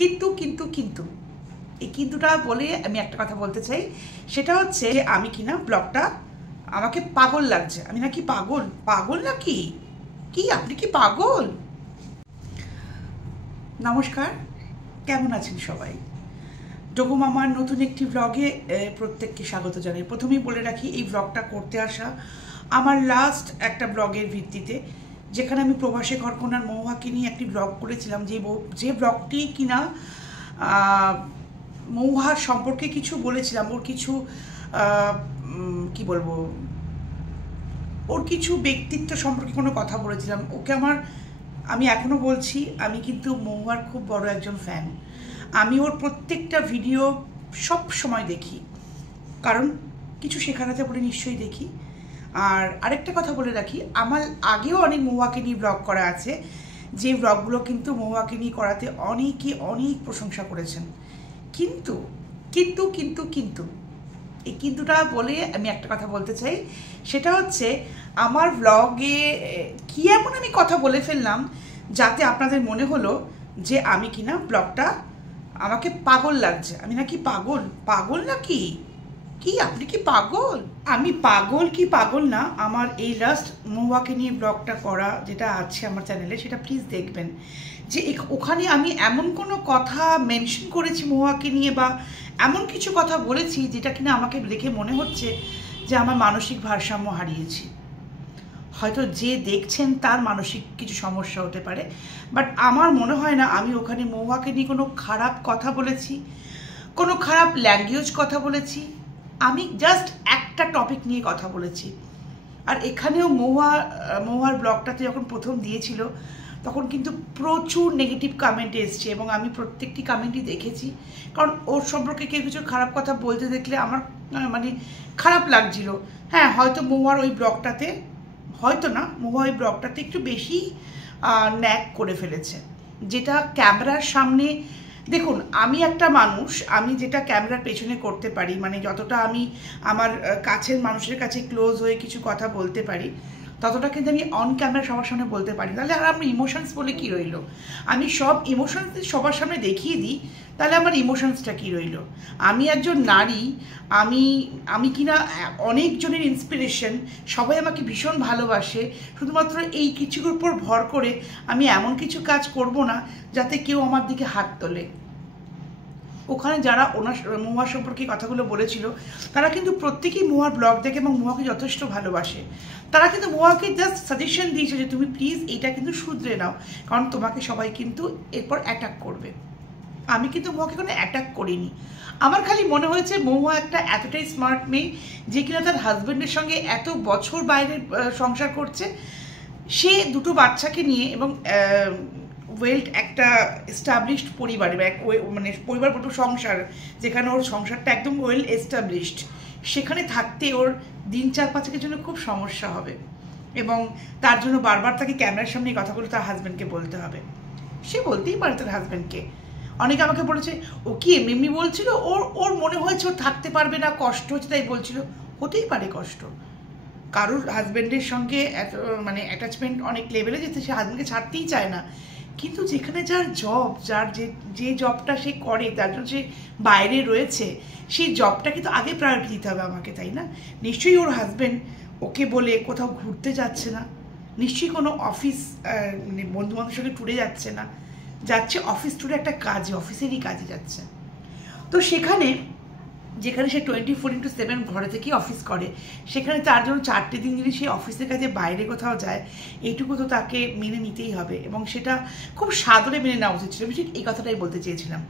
কিন্তু কিন্তু কিন্তু এই কিন্তুটা বলে আমি একটা কথা বলতে চাই, সেটা হচ্ছে যে আমি কিনা ব্লগটা আমাকে পাগল লাগছে। আমি নাকি পাগল? পাগল নাকি? কি আপনি কি পাগল? নমস্কার, কেমন আছেন সবাই? ডোগো মামার নতুন একটি ব্লগে প্রত্যেককে স্বাগত জানাই। প্রথমেই বলে রাখি, এই ব্লগটা করতে আসা আমার লাস্ট একটা ব্লগের ভিত্তিতে, যেখানে আমি প্রবাসে ঘরকন্যার মহুয়াকে নিয়ে একটি ব্লগ করেছিলাম, যে ব্লগটি কিনা মহুয়ার সম্পর্কে কিছু বলেছিলাম, ওর কিছু কি বলবো, ওর কিছু ব্যক্তিত্ব সম্পর্কে কোনো কথা বলেছিলাম। ওকে আমি এখনও বলছি, আমি কিন্তু মহুয়ার খুব বড় একজন ফ্যান। আমি ওর প্রত্যেকটা ভিডিও সব সময় দেখি, কারণ কিছু শেখার আছে বলে নিশ্চয়ই দেখি। আর আরেকটা কথা বলে রাখি, আমার আগেও অনেক মহুয়াকে নিয়ে ব্লগ করা আছে, যে ব্লগগুলো কিন্তু মহুয়াকে নিয়ে করাতে অনেকে অনেক প্রশংসা করেছেন। কিন্তু কিন্তু কিন্তু কিন্তু এই কিন্তুটা বলে আমি একটা কথা বলতে চাই, সেটা হচ্ছে আমার ব্লগে কি এমন আমি কথা বলে ফেললাম যাতে আপনাদের মনে হলো যে আমি কিনা ব্লগটা আমাকে পাগল লাগছে। আমি নাকি পাগল? পাগল নাকি? কি আপনি কি পাগল? আমি পাগল কি পাগল না, আমার এই লাস্ট মহুয়াকে নিয়ে ব্লগটা করা যেটা আছে আমার চ্যানেলে, সেটা প্লিজ দেখবেন। যে ওখানে আমি এমন কোনো কথা মেনশন করেছি মহুয়াকে নিয়ে, বা এমন কিছু কথা বলেছি যেটা কিনা আমাকে দেখে মনে হচ্ছে যে আমার মানসিক ভারসাম্য হারিয়েছি। হয়তো যে দেখছেন তার মানসিক কিছু সমস্যা হতে পারে, বাট আমার মনে হয় না আমি ওখানে মহুয়াকে নিয়ে কোনো খারাপ কথা বলেছি, কোনো খারাপ ল্যাঙ্গুয়েজ কথা বলেছি। আমি জাস্ট একটা টপিক নিয়ে কথা বলেছি। আর এখানেও মহুয়ার ব্লগটাতে যখন প্রথম দিয়েছিল, তখন কিন্তু প্রচুর নেগেটিভ কমেন্ট এসছে, এবং আমি প্রত্যেকটি কমেন্টই দেখেছি। কারণ ওর সম্পর্কে কেউ কিছু খারাপ কথা বলতে দেখলে আমার মানে খারাপ লাগছিল। হ্যাঁ, হয়তো মহুয়ার ওই ব্লগটাতে, হয়তো না, মহুয়া ওই ব্লগটাতে একটু বেশি ন্যাক করে ফেলেছে, যেটা ক্যামেরার সামনে। দেখুন, আমি একটা মানুষ, আমি যেটা ক্যামেরার পেছনে করতে পারি, মানে যতটা আমি আমার কাছের মানুষের কাছে ক্লোজ হয়ে কিছু কথা বলতে পারি, ততটা কিন্তু আমি অন ক্যামেরা সবার সামনে বলতে পারি। তাহলে আর আমার ইমোশনস বলে কি রইলো? আমি সব ইমোশনস সবার সামনে দেখিয়ে দিই, তাহলে আমার ইমোশনসটা কি রইলো? আমি একজন নারী, আমি কিনা অনেকজনের ইন্সপিরেশন, সবাই আমাকে ভীষণ ভালোবাসে। শুধুমাত্র এই কিছুর উপর ভর করে আমি এমন কিছু কাজ করব না যাতে কেউ আমার দিকে হাত তোলে। ওখানে যারা মহুয়া সম্পর্কে কথাগুলো বলেছিল, তারা কিন্তু প্রত্যেকেই মহুয়ার ব্লগ দেখে এবং মহুয়াকে যথেষ্ট ভালোবাসে। তারা কিন্তু মহুয়াকে জাস্ট সাজেশন দিয়েছে যে তুমি প্লিজ এইটা কিন্তু শুধরে নাও, কারণ তোমাকে সবাই কিন্তু এরপর অ্যাটাক করবে। আমি কিন্তু মহুয়াকে কোনো অ্যাটাক করিনি। আমার খালি মনে হয়েছে মহুয়া একটা এতটাই স্মার্ট মেয়ে, যে কিনা তার হাজব্যান্ডের সঙ্গে এত বছর বাইরে সংসার করছে, সে দুটো বাচ্চাকে নিয়ে, এবং ওয়েলড একটা এস্টাবলিশড পরিবারে, মানে পরিবার বলবো সংসার, যেখানে ওর সংসারটা একদম ওয়েল এস্টাবলিশড, সেখানে থাকতে ওর দিন 4-5 জন্য খুব সমস্যা হবে, এবং তার জন্য বারবার তাকে ক্যামেরার সামনে এই কথাগুলো তার হাজব্যান্ডকে বলতে হবে। সে বলতেই পারে তার হাজব্যান্ডকে। অনেকে আমাকে বলেছে ও কি এমনি বলছিল, ওর মনে হয়েছে ও থাকতে পারবে না, কষ্ট হচ্ছে তাই বলছিল। হতেই পারে কষ্ট, কারোর হাজব্যান্ডের সঙ্গে এত মানে অ্যাটাচমেন্ট অনেক লেভেলে যেতে সে হাজব্যান্ডকে ছাড়তেই চায় না। কিন্তু যেখানে যার জব, যার যে জবটা সে করে, তার জন্য সে বাইরে রয়েছে, সেই জবটা কিন্তু আগে প্রায়োরিটি দিতে হবে আমাকে, তাই না? নিশ্চয়ই ওর হাজব্যান্ড ওকে বলে কোথাও ঘুরতে যাচ্ছে না, নিশ্চয়ই কোনো অফিস মানে বন্ধু বান্ধবের সঙ্গে ট্যুরে যাচ্ছে না, যাচ্ছে অফিস ট্যুরে একটা কাজে, অফিসেরই কাজে যাচ্ছে। তো যেখানে সে 24/7 ঘরে থেকেই অফিস করে, সেখানে তার জন্য 4টে দিন যদি সে অফিসের কাছে বাইরে কোথাও যায়, এইটুকু তো তাকে মেনে নিতেই হবে, এবং সেটা খুব সাদরে মেনে নেওয়া উচিত ছিল। আমি ঠিক এই কথাটাই বলতে চেয়েছিলাম।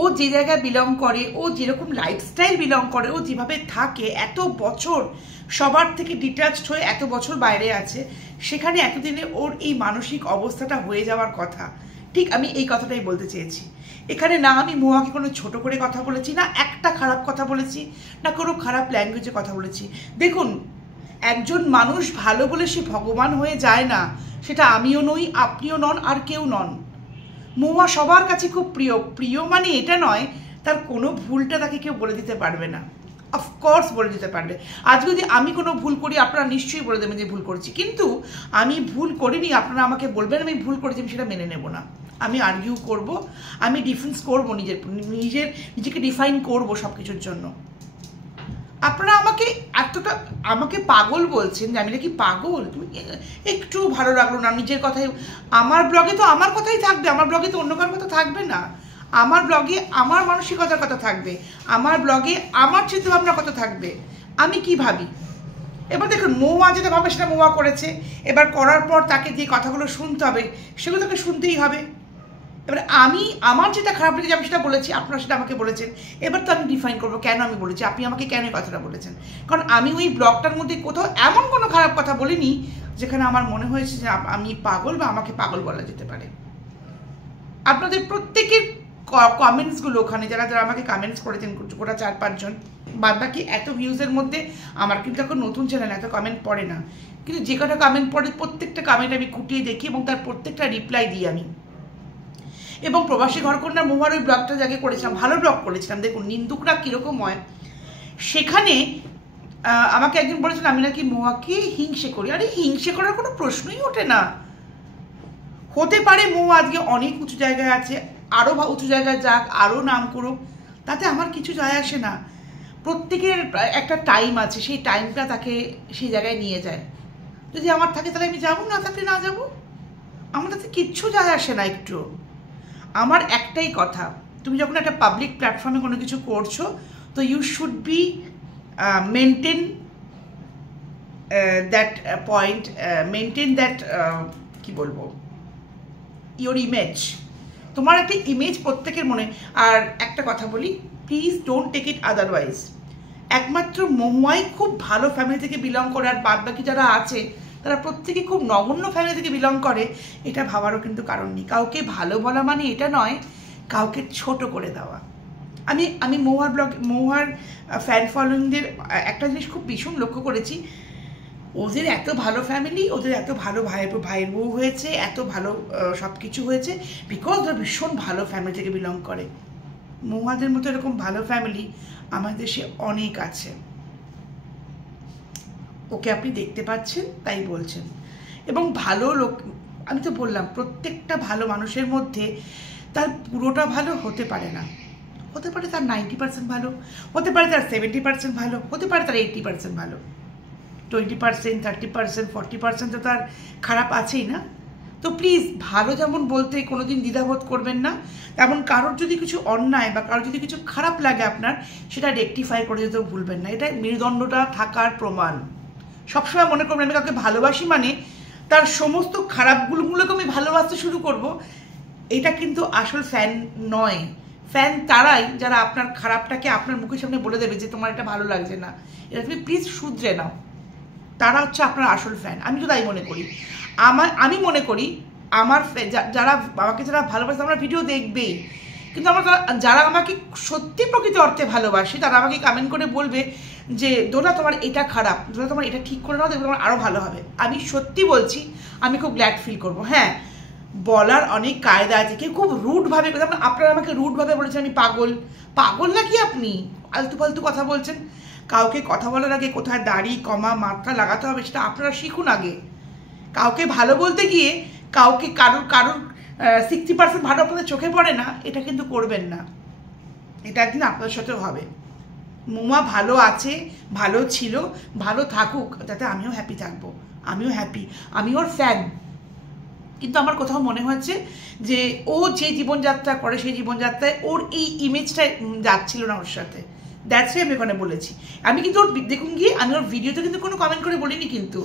ও যে জায়গায় বিলং করে, ও যেরকম লাইফস্টাইল বিলং করে, ও যেভাবে থাকে, এত বছর সবার থেকে ডিট্যাচড হয়ে এত বছর বাইরে আছে, সেখানে এতদিনে ওর এই মানসিক অবস্থাটা হয়ে যাওয়ার কথা। ঠিক আমি এই কথাটাই বলতে চেয়েছি। এখানে না আমি মহুয়াকে কোনো ছোট করে কথা বলেছি, না একটা খারাপ কথা বলেছি, না কোনো খারাপ ল্যাঙ্গুয়েজে কথা বলেছি। দেখুন, একজন মানুষ ভালো বলে সে ভগবান হয়ে যায় না, সেটা আমিও নই, আপনিও নন, আর কেউ নন। মহুয়া সবার কাছে খুব প্রিয় মানে এটা নয় তার কোনো ভুলটা তাকে কেউ বলে দিতে পারবে না। অফকোর্স বলে দিতে পারবে। আজ যদি আমি কোনো ভুল করি, আপনারা নিশ্চয়ই বলে দেবেন যে ভুল করেছি, কিন্তু আমি ভুল করিনি, আপনারা আমাকে বলবেন আমি ভুল করেছি, আমি সেটা মেনে নেব না। আমি আর্গিউ করব, আমি ডিফেন্স করব, নিজেকে ডিফাইন করব সব কিছুর জন্য। আপনারা আমাকে পাগল বলছেন যে আমি নাকি পাগল। একটু ভালো লাগলো না নিজের কথাই। আমার ব্লগে তো আমার কথাই থাকবে, আমার ব্লগে তো অন্য কারোর কথা থাকবে না। আমার ব্লগে আমার মানসিকতার কথা থাকবে, আমার ব্লগে আমার চিন্তাভাবনার কথা থাকবে, আমি কি ভাবি। এবার দেখুন, মহুয়া যেটা ভাবে সেটা মহুয়া করেছে, এবার করার পর তাকে যে কথাগুলো শুনতে হবে সেগুলো তাকে শুনতেই হবে। এবার আমি আমার যেটা খারাপ লেগেছে আমি সেটা বলেছি, আপনারা সেটা আমাকে বলেছেন, এবার তো আমি ডিফাইন করবো কেন আমি বলেছি, আপনি আমাকে কেন এই কথাটা বলেছেন। কারণ আমি ওই ব্লগটার মধ্যে কোথাও এমন কোনো খারাপ কথা বলিনি যেখানে আমার মনে হয়েছে যে আমি পাগল বা আমাকে পাগল বলা যেতে পারে। আপনাদের প্রত্যেকের কমেন্টসগুলো ওখানে যারা আমাকে কমেন্টস করেছেন, গোটা 4-5 জন, বাদ বাকি এত ভিউজের মধ্যে আমার কিন্তু এখন নতুন চ্যানেল, এত কমেন্ট পড়ে না, কিন্তু যে কটা কমেন্ট পড়ে প্রত্যেকটা কমেন্ট আমি খুঁটিয়ে দেখি এবং তার প্রত্যেকটা রিপ্লাই দিই আমি। এবং প্রবাসী ঘরকন্যা মহুয়ার ওই ব্লগটা যাকে করেছিলাম, ভালো ব্লগ করেছিলাম, দেখুন নিন্দুকরা কীরকম হয়। সেখানে আমাকে একজন বলেছেন আমি নাকি মহুয়াকে হিংসে করি। আরে হিংসে করার কোনো প্রশ্নই ওঠে না। হতে পারে মহুয়া আজকে অনেক উঁচু জায়গায় আছে, আরও উঁচু জায়গায় যাক, আরও নাম করুক, তাতে আমার কিছু যায় আসে না। প্রত্যেকের একটা টাইম আছে, সেই টাইমটা তাকে সেই জায়গায় নিয়ে যায়। যদি আমার থাকে তাহলে আমি যাবো, না থাকলে না যাবো, আমার তাতে কিচ্ছু যায় আসে না একটু। আমার একটাই কথা, তুমি যখন একটা পাবলিক প্ল্যাটফর্মে কোনো কিছু করছো তো you should be maintain that point, maintain that কী বলবো, ইওর ইমেজ। তোমার একটা ইমেজ প্রত্যেকের মনে। আর একটা কথা বলি, please don't take it otherwise. একমাত্র মহুয়াই খুব ভালো ফ্যামিলি থেকে বিলং করে, আর বাদ বাকি যারা আছে তারা প্রত্যেকে খুব নগণ্য ফ্যামিলি থেকে বিলং করে, এটা ভাবারও কিন্তু কারণ নেই। কাউকে ভালো বলা মানে এটা নয় কাউকে ছোট করে দেওয়া। আমি মহুয়ার ফ্যান ফলোয়িংদের একটা জিনিস খুব ভীষণ লক্ষ্য করেছি, ওদের এত ভালো ফ্যামিলি, ওদের এত ভালো ভাইয়ের বউ হয়েছে, এত ভালো সব কিছু হয়েছে বিকজ ওরা ভীষণ ভালো ফ্যামিলি থেকে বিলং করে। মহুয়াদের মতো এরকম ভালো ফ্যামিলি আমাদের দেশে অনেক আছে। ওকে আপনি দেখতে পাচ্ছেন তাই বলছেন। এবং ভালো লোক, আমি তো বললাম প্রত্যেকটা ভালো মানুষের মধ্যে তার পুরোটা ভালো হতে পারে না, হতে পারে তার 90% ভালো, হতে পারে তার 70% ভালো, হতে পারে তার 80% ভালো, 20%, 30%, 40% তো তার খারাপ আছেই না। তো প্লিজ ভালো যেমন বলতে কোনোদিন দ্বিধাবোধ করবেন না, তেমন কারোর যদি কিছু অন্যায় বা কারোর যদি কিছু খারাপ লাগে আপনার, সেটা রেকটিফাই করে যেতেও ভুলবেন না। এটা মেরুদণ্ডটা থাকার প্রমাণ। সবসময় মনে করবেন আমি কাউকে ভালোবাসি মানে তার সমস্ত খারাপগুলোকে আমি ভালোবাসতে শুরু করব, এটা কিন্তু আসল ফ্যান নয়। ফ্যান তারাই যারা আপনার খারাপটাকে আপনার মুখের সামনে বলে দেবে যে তোমার এটা ভালো লাগছে না, এটা তুমি প্লিজ শুধরে নাও, তারা হচ্ছে আপনার আসল ফ্যান। আমি তো তাই মনে করি। আমি মনে করি আমার যারা ভালোবাসে আমার ভিডিও দেখবেই, কিন্তু যারা আমাকে সত্যি প্রকৃত অর্থে ভালোবাসে তারা আমাকে কমেন্ট করে বলবে যে দোলা তোমার এটা খারাপ, দোলা তোমার এটা ঠিক করে নাও, দেখবে তোমার আরও ভালো হবে। আমি সত্যি বলছি, আমি খুব গ্ল্যাড ফিল করবো। হ্যাঁ, বলার অনেক কায়দা আছে, কেউ খুব রুডভাবে, আপনারা আমাকে রুডভাবে বলেছেন আমি পাগল নাকি আপনি আলতু ফালতু কথা বলছেন। কাউকে কথা বলার আগে কোথায় দাড়ি কমা মাত্রা লাগাতে হবে সেটা আপনারা শিখুন আগে। কাউকে ভালো বলতে গিয়ে কারোর 60% ভালো আপনাদের চোখে পড়ে না, এটা কিন্তু করবেন না। এটা একদিন আপনাদের সাথেও হবে। মহুয়া ভালো আছে, ভালো ছিল, ভালো থাকুক, যাতে আমিও হ্যাপি থাকবো, আমিও হ্যাপি, আমি ওর ফ্যান। কিন্তু আমার কোথাও মনে হচ্ছে যে ও যে জীবনযাত্রা করে সেই জীবনযাত্রায় ওর এই ইমেজটা যাচ্ছিল না ওর সাথে। দ্যাটস আমি ওখানে বলেছি। আমি কিন্তু ওর দেখুন গিয়ে আমি ওর ভিডিওতে কিন্তু কোনো কমেন্ট করে বলিনি, কিন্তু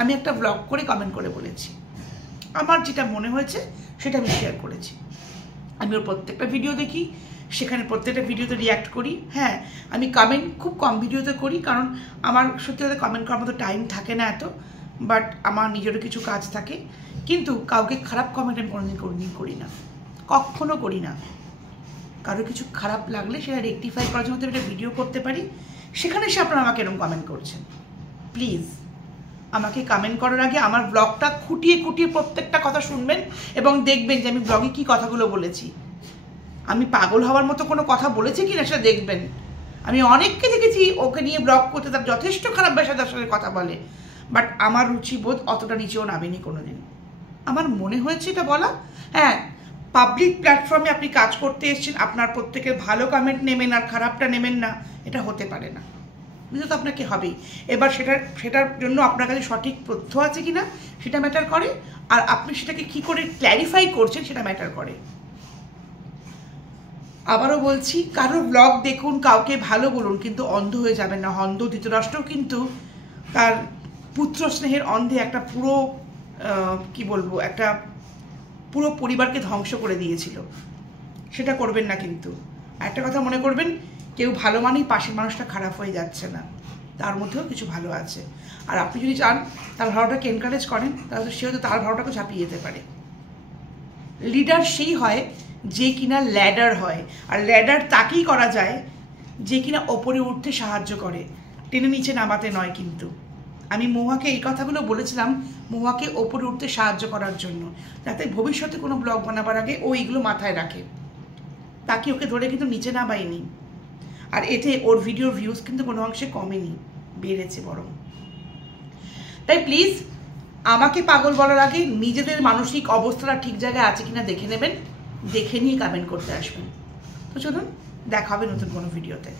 আমি একটা ব্লগ করে কমেন্ট করে বলেছি। আমার যেটা মনে হয়েছে সেটা আমি শেয়ার করেছি। আমি ওর প্রত্যেকটা ভিডিও দেখি, সেখানে প্রত্যেকটা ভিডিওতে রিয়্যাক্ট করি। হ্যাঁ, আমি কমেন্ট খুব কম ভিডিওতে করি, কারণ আমার সত্যি কথা কমেন্ট করার মতো টাইম থাকে না এত, বাট আমার নিজেরও কিছু কাজ থাকে। কিন্তু কাউকে খারাপ কমেন্ট আমি কোনোদিন করি না, কখনো করি না। কারো কিছু খারাপ লাগলে সেটা রেকটিফাই করার জন্য একটা ভিডিও করতে পারি, সেখানে সে আপনারা আমাকে এরকম কমেন্ট করছেন। প্লিজ আমাকে কমেন্ট করার আগে আমার ব্লগটা খুঁটিয়ে প্রত্যেকটা কথা শুনবেন এবং দেখবেন যে আমি ব্লগে কী কথাগুলো বলেছি। আমি পাগল হওয়ার মতো কোনো কথা বলেছি কি না সেটা দেখবেন। আমি অনেককে দেখেছি ওকে নিয়ে ব্লগ করতে, তার যথেষ্ট খারাপ ভাষার সঙ্গে কথা বলে, বাট আমার রুচিবোধ অতটা নিচেও নামেনি কোনোদিন। আমার মনে হয়েছে এটা বলা। হ্যাঁ, পাবলিক প্ল্যাটফর্মে আপনি কাজ করতে এসেছেন, আপনার প্রত্যেকের ভালো কমেন্ট নেবেন আর খারাপটা নেবেন না, এটা হতে পারে না। বুঝতে তো আপনাকে হবেই। এবার সেটার জন্য আপনার কাছে সঠিক তথ্য আছে কি না সেটা ম্যাটার করে, আর আপনি সেটাকে কি করে ক্ল্যারিফাই করছেন সেটা ম্যাটার করে। আবারও বলছি, কারো ব্লগ দেখুন, কাউকে ভালো বলুন, কিন্তু অন্ধ হয়ে যাবেন না। অন্ধ ধৃতরাষ্ট্র কিন্তু তার পুত্র স্নেহের অন্ধে একটা পুরো কি বলবো, একটা পুরো পরিবারকে ধ্বংস করে দিয়েছিল। সেটা করবেন না কিন্তু। একটা কথা মনে করবেন, কেউ ভালো মানেই পাশের মানুষটা খারাপ হয়ে যাচ্ছে না, তার মধ্যেও কিছু ভালো আছে। আর আপনি যদি চান তার ভালোটাকে এনকারেজ করেন, তাহলে সে হয়তো তার ভালোটাকে ছাপিয়ে যেতে পারে। লিডার সেই হয় যে কিনা ল্যাডার হয়, আর ল্যাডার তাকেই করা যায় যে কিনা ওপরে উঠতে সাহায্য করে, টেনে নিচে নামাতে নয়। কিন্তু আমি মহুয়াকে এই কথাগুলো বলেছিলাম মহুয়াকে ওপরে উঠতে সাহায্য করার জন্য, যাতে ভবিষ্যতে কোনো ব্লগ বানাবার আগে ও এইগুলো মাথায় রাখে। তাকে ওকে ধরে কিন্তু নিচে নামায়নি, আর এতে ওর ভিডিওর ভিউজ কিন্তু কোনো অংশে কমেনি, বেড়েছে বরং। তাই প্লিজ আমাকে পাগল বলার আগে নিজেদের মানসিক অবস্থাটা ঠিক জায়গায় আছে কিনা দেখে নেবেন, দেখে নিয়ে কমেন্ট করতে আসবেন। তো চলুন, দেখা হবে নতুন কোনো ভিডিওতে।